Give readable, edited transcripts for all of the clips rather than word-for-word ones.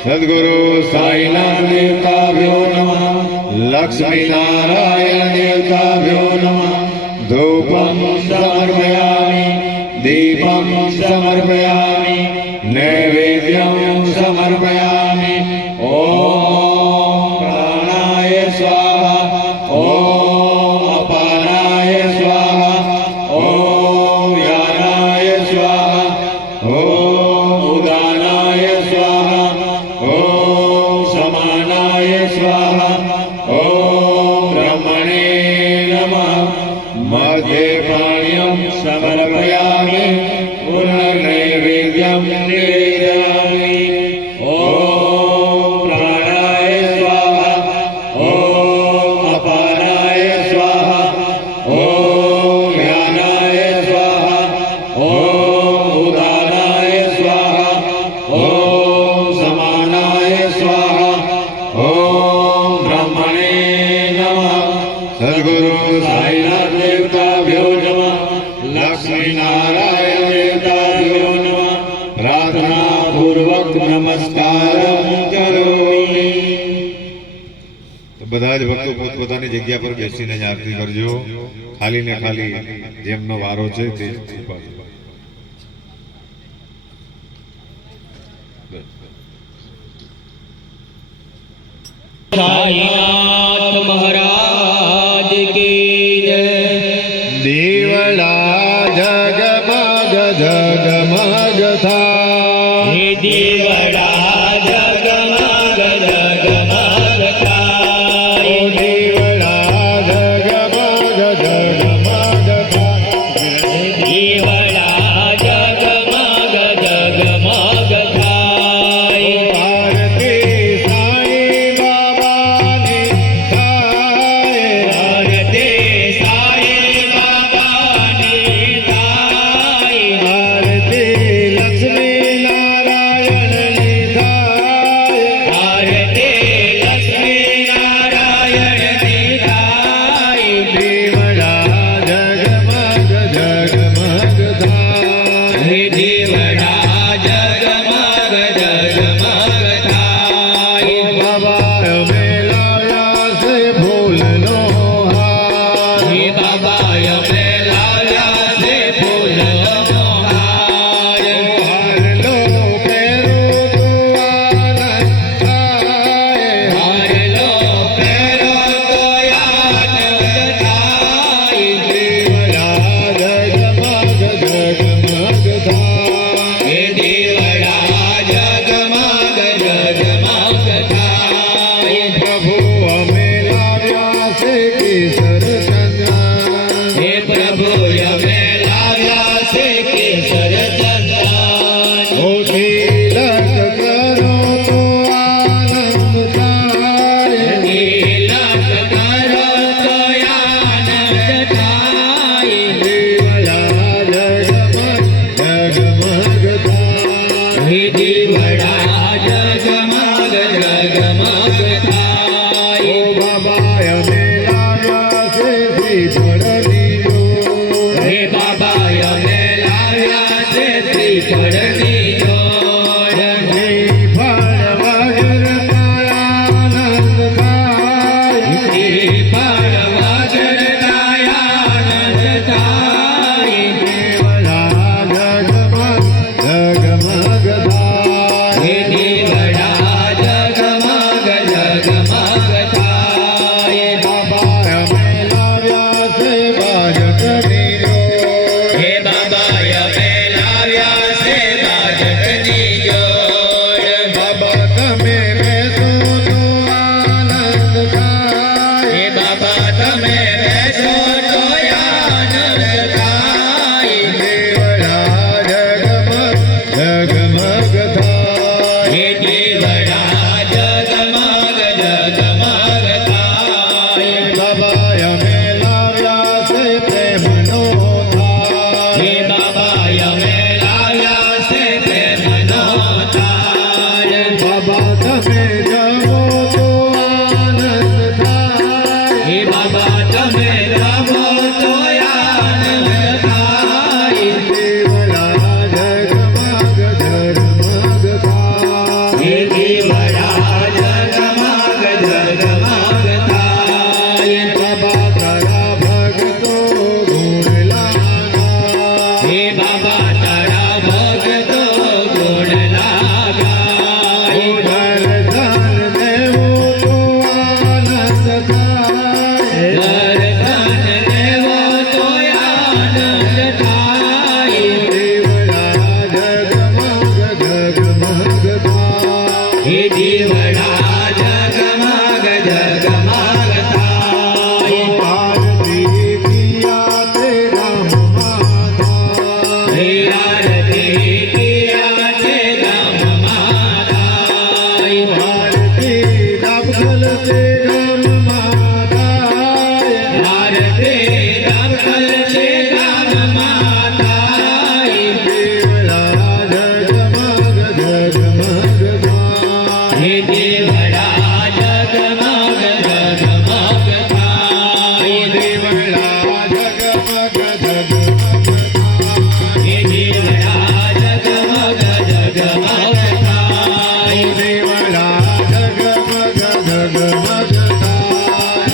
सद्गुरु साईनाथ देवताभ्यो नमः। लक्ष्मी नारायण देवताभ्यो नमः। धूपं समर्पयामि, दीपं समर्पयामि, नैवेद्यं समर्पयामि। ओम प्राणाय स्वाहा, ओम अपानाय स्वाहा, ओम यानाय स्वाहा, ओम उदानाय स्वाहा, ओम समानाय स्वाहा, ओम ब्रह्मणे नमः। मध्ये पाण्यं समर्पयामि, पुनर्नैवेद्यं निवेदयामि। ओम प्राणाय स्वाहा, ओम अपानाय स्वाहा, ओम यानाय स्वाहा, ओम उदानाय स्वाहा, ओम समानाय स्वाहा, ओम ब्रह्मणे नमः। सद्गुरु साईनाथ देवताभ्यो नमः। लक्ष्मी नारायण देवताभ्यो नमः। प्रार्थना पूर्वक नमस्कारं करोमि। तो બધા જ ભક્તો પોતપોતાની જગ્યા પર બેસીને જ આરતી કરજો। ખાલી ને ખાલી જેમનો વારો છે તે साईनाथ महाराज की जय। देवला जगमग जगमग था, हे देवड़ा जगमग जगमग था, ओ देवला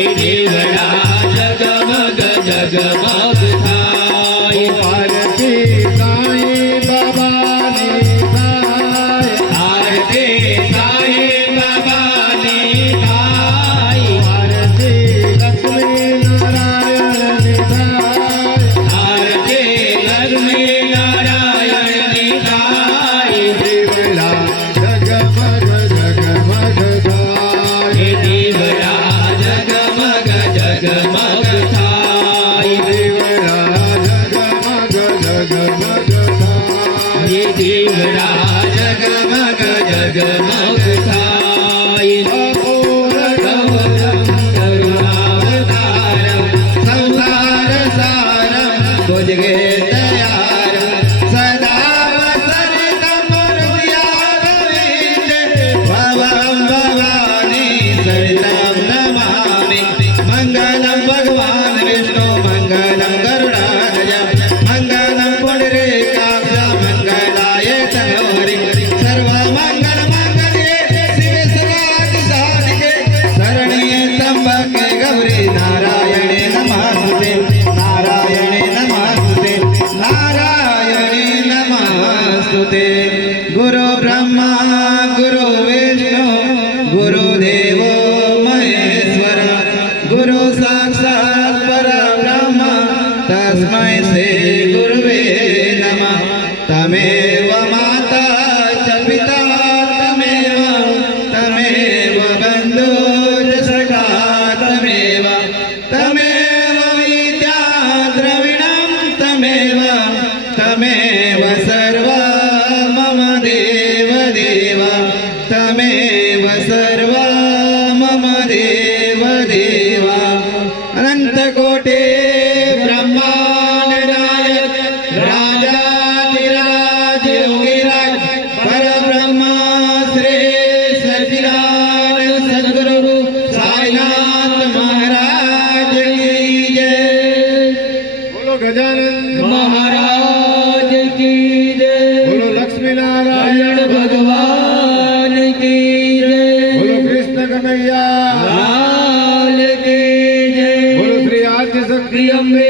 हे देवड़ा जगमग जगमग थाय आरती साईं बाबा ने थाय आरती साईं बाबा ने थाय आरती लक्ष्मी नारायण ने थाय आरती लक्ष्मी नारायण ने थाय देवड़ा जगमग जगमग थाय हे देवड़ा जगमग जगमग थाय देवड़ा जगमग जगमग थाय हे देवड़ा जगमग जगमग थाय अपूर्णगौरं करुणावतारं संसार सारं भुजगेतयारं सदा वसन्तं हृदयारविन्दे भवं भवानी सहितं नमामि मङ्गलं भगवान् विष्णु मङ्गलं गरुडाध्वज मङ्गलं पुण्डरीकाक्ष मङ्गलाय तनोहरि सर्वमङ्गलमाङ्गल्ये शिवे सर्वार्थसाधिके शरण्ये त्र्यम्बके गौरी नारायणे नमस्ते नारायणे नमस्ते नारायणे नमस्ते गुरु ब्रह्मा गुरु विष्णु गुरुदेवो महेश्वर गुरु साक्षात् परब्रह्म तस्मै श्री गुरुवे नमः तमेव माता च पिता तमेव बन्धु च सखा तमेव विद्या द्रविणं तमेव सर्व मम देव देव तमेव सर्व मम देव देव अनन्तकोटे ब्रह्माण्ड नायक राजाधिराज योगिराज परब्रह्मा श्री सच्चिदानंद सद्गुरु साईनाथ महाराज की जय बोलो गजानन महाराज की जय बोलो लक्ष्मी नारायण भगवान की जय बोलो कृष्ण कन्हैया लाल की जय बोलो श्री आद्य शक्ति अम्बे